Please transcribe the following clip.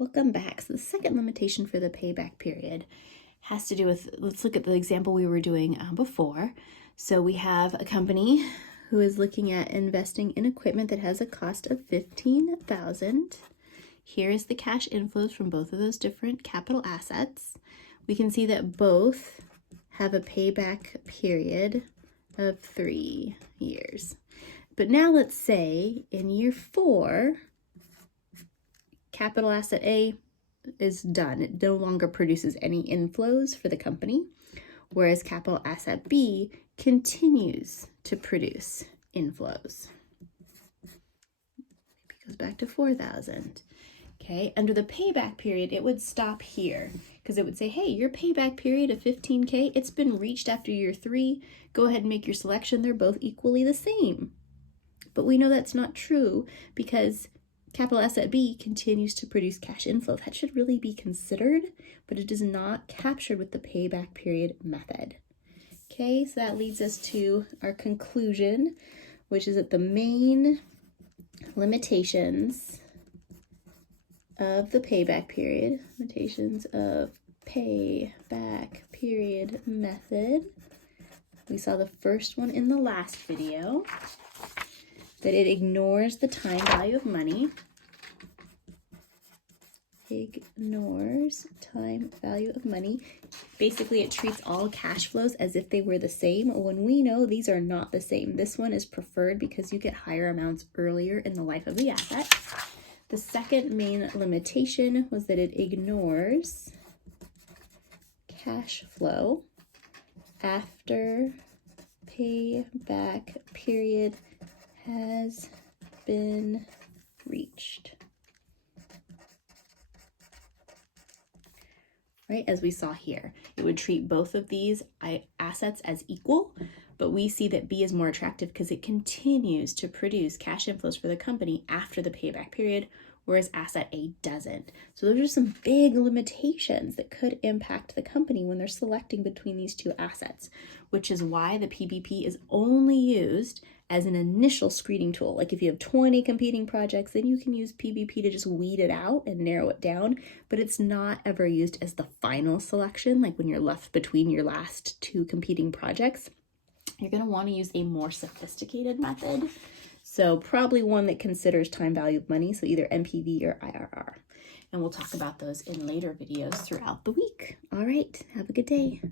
Welcome back. So the second limitation for the payback period has to do with, let's look at the example we were doing before. So we have a company who is looking at investing in equipment that has a cost of $15,000. Here is the cash inflows from both of those different capital assets. We can see that both have a payback period of 3 years. But now let's say in year 4, capital asset A is done. It no longer produces any inflows for the company, whereas capital asset B continues to produce inflows. It goes back to 4,000. Okay, under the payback period, it would stop here because it would say, hey, your payback period of 15K, it's been reached after year 3. Go ahead and make your selection. They're both equally the same. But we know that's not true because capital asset B continues to produce cash inflow. That should really be considered, but it is not captured with the payback period method. Okay, so that leads us to our conclusion, which is that the main limitations of the payback period, limitations of payback period method, we saw the first one in the last video, that it ignores the time value of money. Ignores time value of money. Basically, it treats all cash flows as if they were the same, when we know these are not the same. This one is preferred because you get higher amounts earlier in the life of the asset. The second main limitation was that it ignores cash flow after payback period has been reached. Right, as we saw here, it would treat both of these assets as equal, but we see that B is more attractive because it continues to produce cash inflows for the company after the payback period, whereas asset A doesn't. So those are some big limitations that could impact the company when they're selecting between these two assets, which is why the PBP is only used as an initial screening tool. Like if you have 20 competing projects, then you can use PBP to just weed it out and narrow it down, but it's not ever used as the final selection, like when you're left between your last 2 competing projects. You're gonna wanna use a more sophisticated method. So probably one that considers time value of money, so either NPV or IRR. And we'll talk about those in later videos throughout the week. All right, have a good day.